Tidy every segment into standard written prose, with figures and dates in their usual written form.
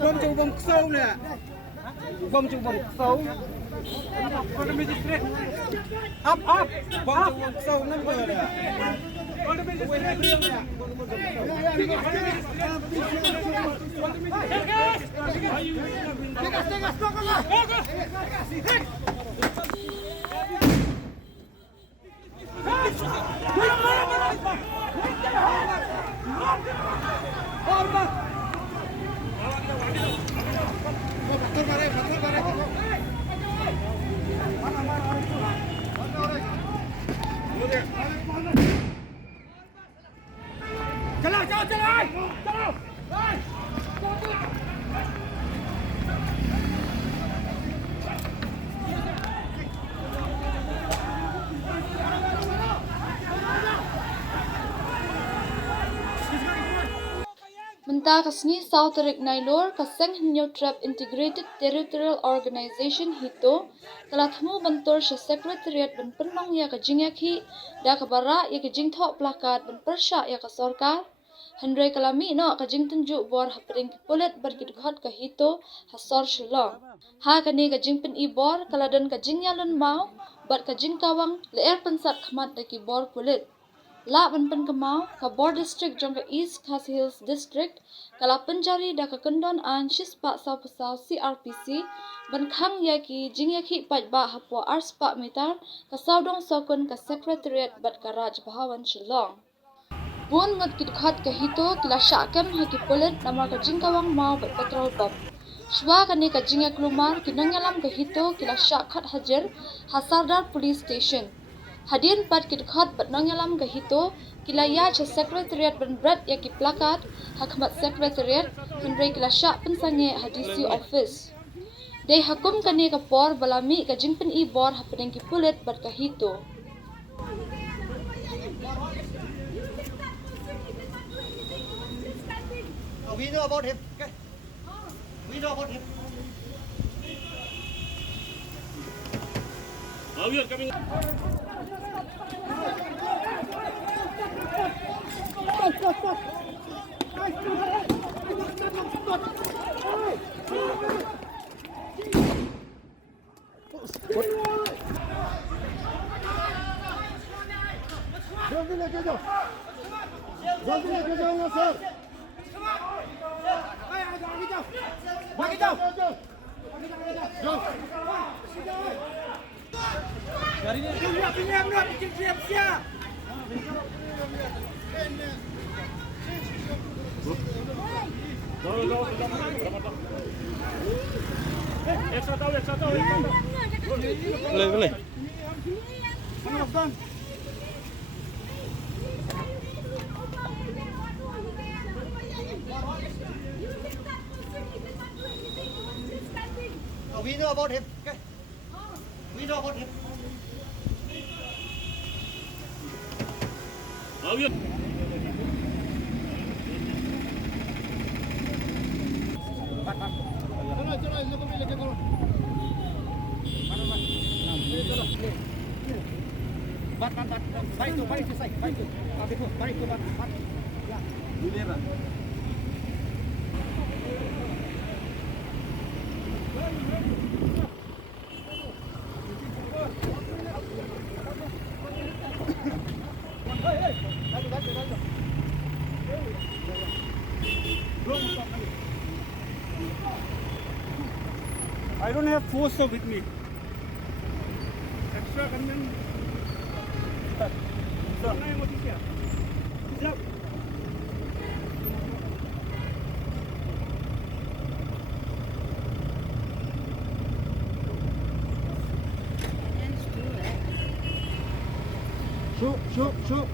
bom chung bom sâu nè bom chung bom sâu up up bom chung bom sâu nó vừa nè Menta kasni South Erik Nailor kaseng New Trap Integrated Territorial Organization HITO kalatmu bentor se Secretariat ben penong ya ka jingiakhih da kabara ya ka jingthok plakat ben persya ya ka sarkar Henry kalami no ka jingtunjuk bor hapring pulet berkit khot ka HITO hasor Shillong ha kani ka jingpen ibor kaladan ka jingyalun mau bat ka jingkawang leer pensat khmat da ki bor pulet La Banpan Kamau, ka Bor District jong ka East Khas Hills District, kala penjari da ka kendon an shispa saw pasaw CRPC, ban khang ya ki jingiakhih pat ba hapwa arspa mitar, ka sawdong sokun ka Secretariat bat ka Raj Bhawan Shillong. Bun ngot kit khat ka HITO kila syakem ha ki pulit namar ka jingkawang mau bat petrol pump. Shwa kani ka jingia Klumar ki nongialam ka HITO kila syak khat hajir hasardar police station. Hadien pat kit khot bat nongialam ka HITO kila ya cha Secretariat ben brat ya ki plakat hakmat Secretariat Henry kila syak pensange hadisi office. Dei hakum kani ka por balami ka jingpen I bor hapadeng ki pulit bat ka HITO. We know about him. Okay. We know about him. Oh, we are coming. Jom leके जाओ ना सर आगे जाओ boleh We know about him. Okay. We know about him. Oh, we are. चलो इन लोगों को लेके करो बात बाइक तो सही बाइक आप देखो बाइक को बात या दूल्हे बा I don't have force with me. Extra kanyan. So, na yung motisya. Stop. Shoot.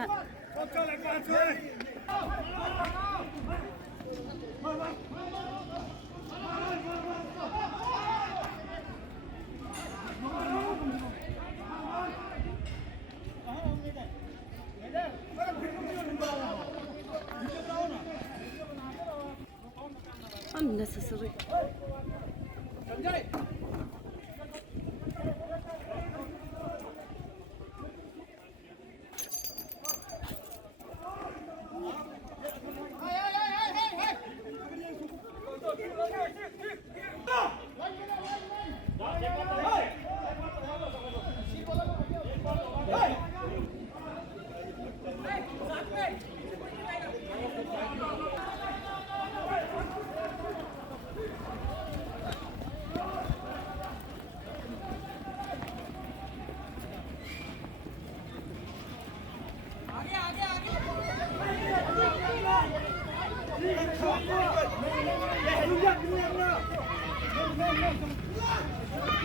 Syllad. Unnecessary.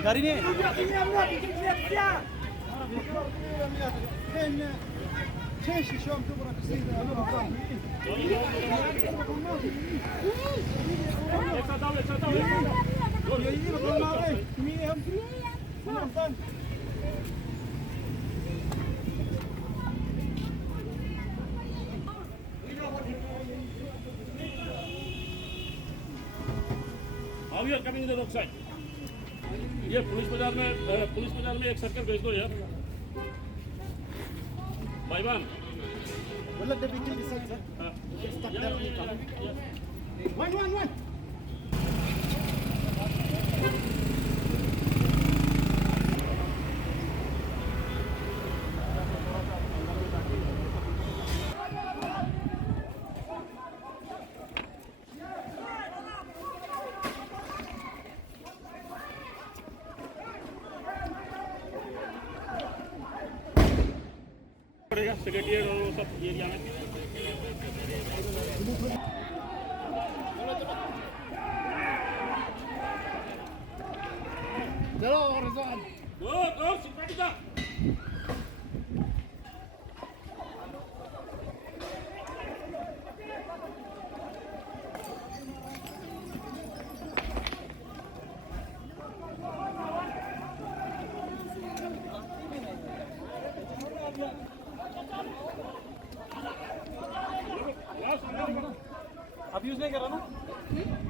गाड़ी ने How you are coming in the road side? ये पुलिस बाजार में एक सर्कल भेज दो यार भाईवान वल्ला the vehicle is sir. Stuck there when you come. One. पड़ेगा सेक्रेटरिएट और वो सब एरिया में चलो रिजवान गो सिक्योरिटी का अब यूज नहीं कर रहा ना